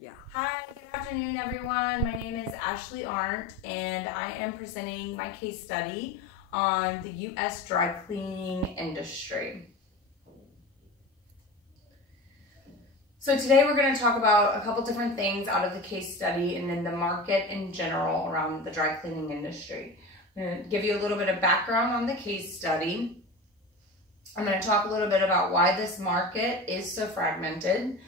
Yeah. Hi, good afternoon, everyone. My name is Ashley Arndt, and I am presenting my case study on the U.S. dry cleaning industry. So today we're going to talk about a couple different things out of the case study and then the market in general around the dry cleaning industry. I'm going to give you a little bit of background on the case study. I'm going to talk a little bit about why this market is so fragmented.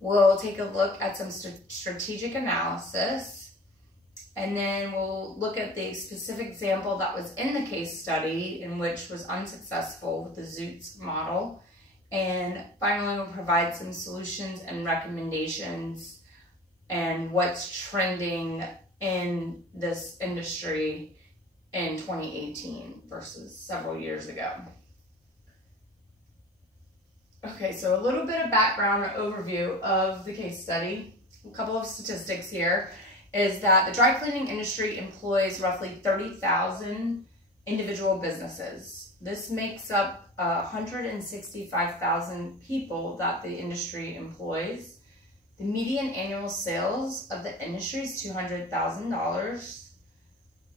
We'll take a look at some strategic analysis, and then we'll look at the specific example that was in the case study in which was unsuccessful with the Zoots model. And finally, we'll provide some solutions and recommendations and what's trending in this industry in 2018 versus several years ago. Okay, so a little bit of background or overview of the case study. A couple of statistics here is that the dry cleaning industry employs roughly 30,000 individual businesses. This makes up 165,000 people that the industry employs. The median annual sales of the industry is $200,000.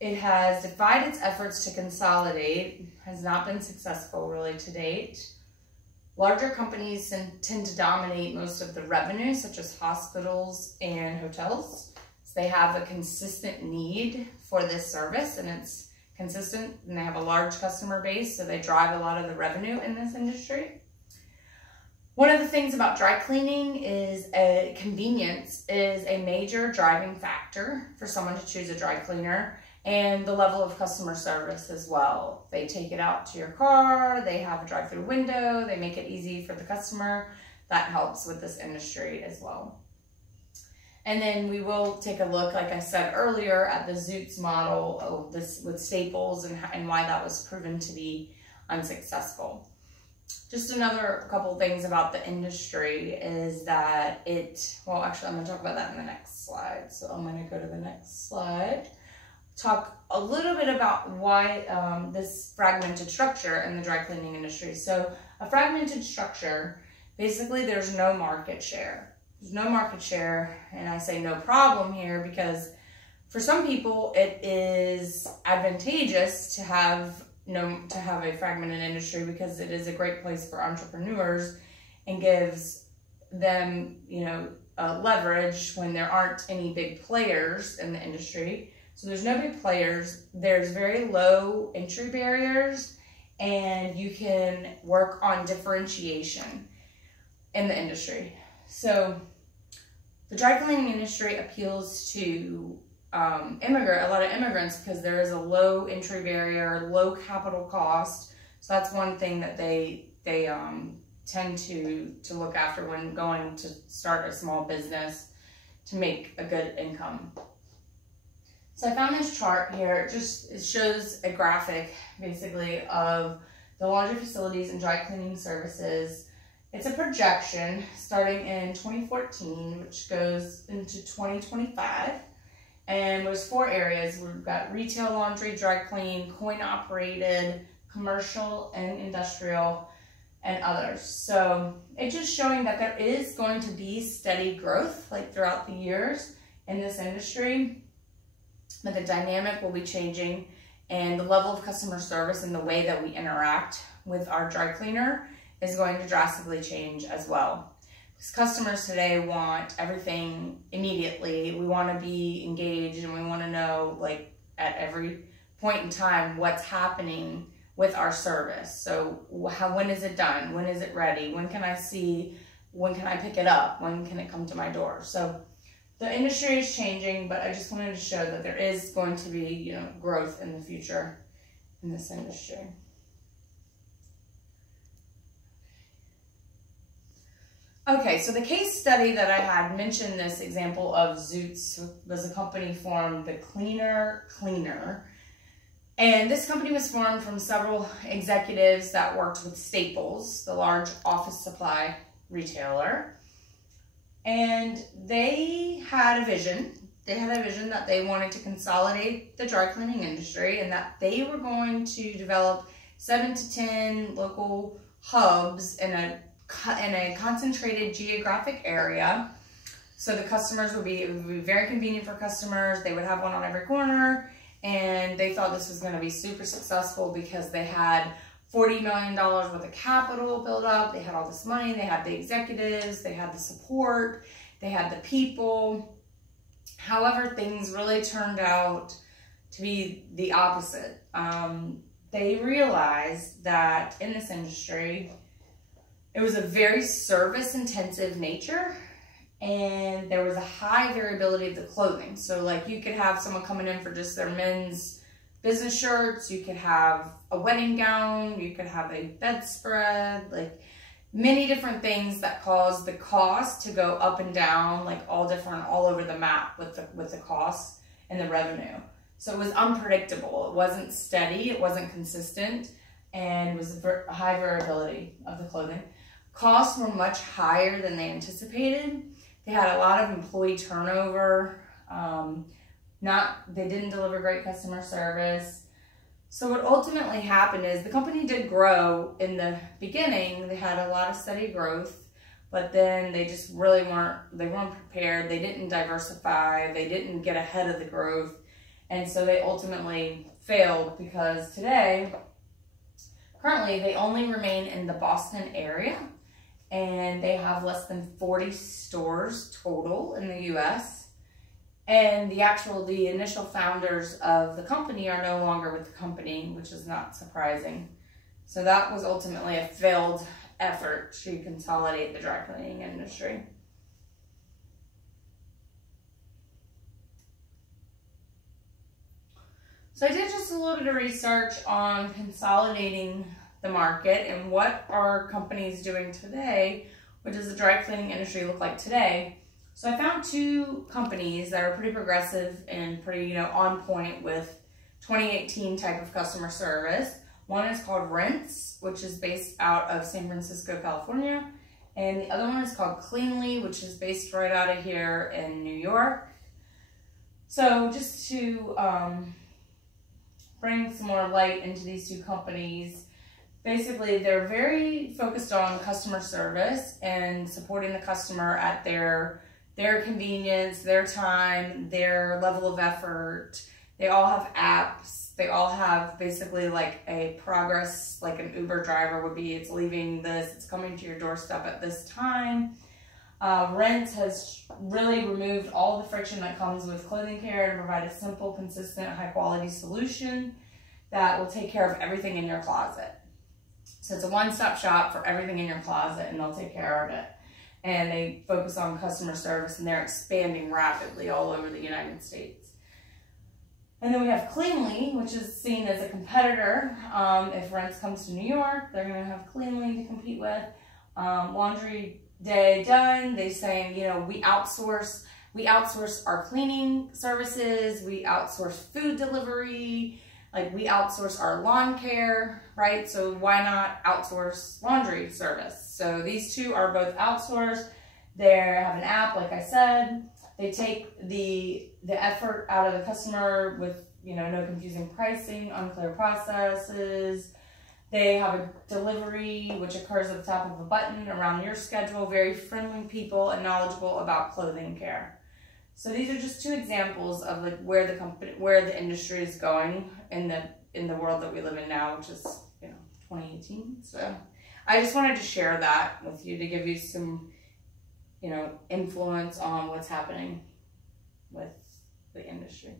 It has defied its efforts to consolidate, has not been successful really to date. Larger companies tend to dominate most of the revenue, such as hospitals and hotels. So they have a consistent need for this service, and it's consistent, and they have a large customer base, so they drive a lot of the revenue in this industry. One of the things about dry cleaning is convenience is a major driving factor for someone to choose a dry cleaner, and the level of customer service as well. They take it out to your car, they have a drive-through window, they make it easy for the customer. That helps with this industry as well. And then we will take a look, like I said earlier, at the Zoots model of this with Staples and why that was proven to be unsuccessful. Just another couple things about the industry is that well, actually I'm gonna talk about that in the next slide. So I'm gonna go to the next slide. Talk a little bit about why this fragmented structure in the dry cleaning industry. So a fragmented structure, basically there's no market share. There's no market share, and I say no problem here because for some people it is advantageous to have a fragmented industry because it is a great place for entrepreneurs and gives them, leverage when there aren't any big players in the industry. So there's no big players, there's very low entry barriers, and you can work on differentiation in the industry. So the dry cleaning industry appeals to a lot of immigrants because there is a low entry barrier, low capital cost. So that's one thing that they tend to look after when going to start a small business to make a good income. So I found this chart here. It shows a graphic basically of the laundry facilities and dry cleaning services. It's a projection starting in 2014, which goes into 2025. And there's 4 areas. We've got retail laundry, dry clean, coin operated, commercial and industrial, and others. So it's just showing that there is going to be steady growth like throughout the years in this industry. But the dynamic will be changing, and the level of customer service and the way that we interact with our dry cleaner is going to drastically change as well. Because customers today want everything immediately. We want to be engaged, and we want to know, like, at every point in time what's happening with our service. So when is it done? When is it ready? When can I pick it up? When can it come to my door? So the industry is changing, but I just wanted to show that there is going to be, growth in the future in this industry. Okay, so the case study that I had mentioned this example of Zoots was a company formed, the Cleaner. And this company was formed from several executives that worked with Staples, the large office supply retailer. And they had a vision. They had a vision that they wanted to consolidate the dry cleaning industry and that they were going to develop 7 to 10 local hubs in a concentrated geographic area So the customers it would be very convenient for customers. They would have one on every corner, and they thought this was going to be super successful because they had $40 million worth of capital built up. They had all this money. They had the executives. They had the support. They had the people. However, things really turned out to be the opposite. They realized that in this industry, it was a very service-intensive nature, and there was a high variability of the clothing. So like you could have someone coming in for just their men's business shirts, you could have a wedding gown, you could have a bedspread, like many different things that cause the cost to go up and down, like all over the map with the cost and the revenue. So it was unpredictable. It wasn't steady, it wasn't consistent, and it was a high variability of the clothing. Costs were much higher than they anticipated. They had a lot of employee turnover. They didn't deliver great customer service. So what ultimately happened is the company did grow in the beginning. They had a lot of steady growth, but then they just really weren't prepared. They didn't diversify. They didn't get ahead of the growth. And so they ultimately failed because currently they only remain in the Boston area, and they have less than 40 stores total in the US. And the initial founders of the company are no longer with the company, which is not surprising. So that was ultimately a failed effort to consolidate the dry cleaning industry. So I did just a little bit of research on consolidating the market and what are companies doing today. What does the dry cleaning industry look like today? So I found two companies that are pretty progressive and pretty, on point with 2018 type of customer service. One is called Rinse, which is based out of San Francisco, California. And the other one is called Cleanly, which is based right out of here in New York. So just to bring some more light into these two companies, basically they're very focused on customer service and supporting the customer at their convenience, their time, their level of effort. They all have apps. They all have basically like a progress, like an Uber driver would be, it's leaving this, it's coming to your doorstep at this time. Rinse has really removed all the friction that comes with clothing care to provide a simple, consistent, high-quality solution that will take care of everything in your closet. So it's a one-stop shop for everything in your closet, and they'll take care of it. And they focus on customer service, and they're expanding rapidly all over the United States. And then we have Cleanly, which is seen as a competitor. If Rinse comes to New York, they're going to have Cleanly to compete with. Laundry Day Done, they saying, we outsource our cleaning services, we outsource food delivery, like we outsource our lawn care, right? So why not outsource laundry service? So these two are both outsourced. They have an app, like I said. They take the effort out of the customer with, no confusing pricing, unclear processes. They have a delivery, which occurs at the tap of a button around your schedule. Very friendly people and knowledgeable about clothing care. So these are just two examples of like where the industry is going in the world that we live in now, which is 2018. So I just wanted to share that with you to give you some influence on what's happening with the industry.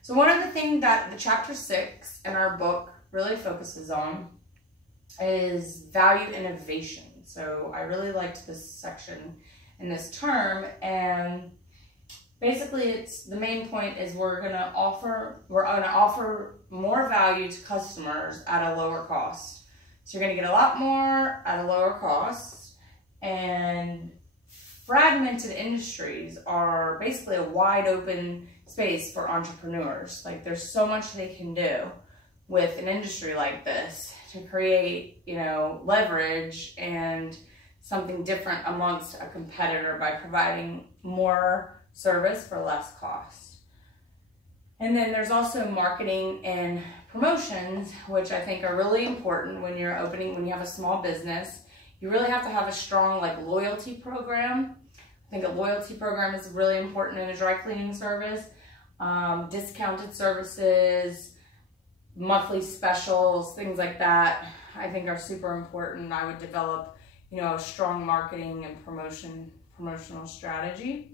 So one of the things that the chapter 6 in our book really focuses on is value innovation. So I really liked this section in this term, and basically the main point is we're gonna offer more value to customers at a lower cost. So you're gonna get a lot more at a lower cost, and fragmented industries are basically a wide open space for entrepreneurs. Like there's so much they can do with an industry like this to create, leverage and something different amongst a competitor by providing more service for less cost. And then there's also marketing and promotions, which I think are really important when you have a small business. You really have to have a strong loyalty program. I think a loyalty program is really important in a dry cleaning service. Discounted services, monthly specials, things like that, I think are super important. I would develop, a strong marketing and promotional strategy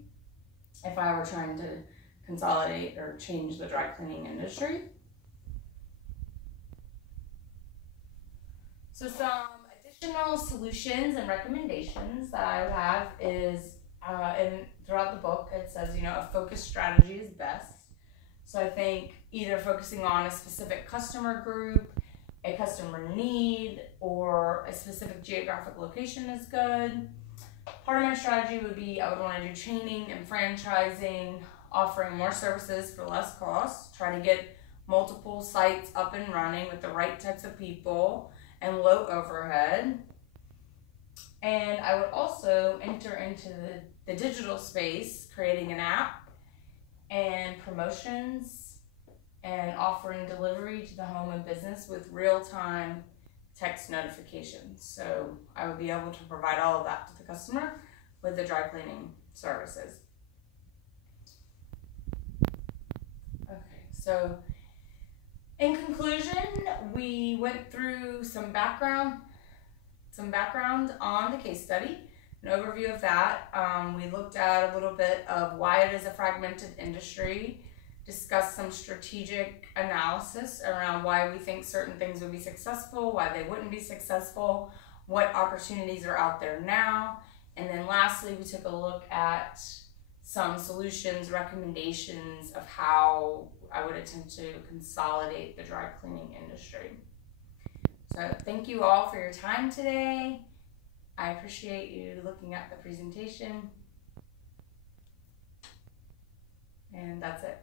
if I were trying to consolidate or change the dry cleaning industry. So some additional solutions and recommendations that I would have is, and throughout the book it says, a focused strategy is best. So I think either focusing on a specific customer group, a customer need, or a specific geographic location is good. Part of my strategy would be I would want to do training and franchising, offering more services for less cost, try to get multiple sites up and running with the right types of people and low overhead. And I would also enter into the digital space, creating an app and promotions and offering delivery to the home and business with real-time text notifications. So I would be able to provide all of that to the customer with the dry cleaning services. Okay, so in conclusion, we went through some background on the case study, an overview of that. We looked at a little bit of why it is a fragmented industry, discussed some strategic analysis around why we think certain things would be successful, why they wouldn't be successful, what opportunities are out there now, and then lastly, we took a look at some solutions, recommendations of how I would attempt to consolidate the dry cleaning industry. So thank you all for your time today. I appreciate you looking at the presentation. And that's it.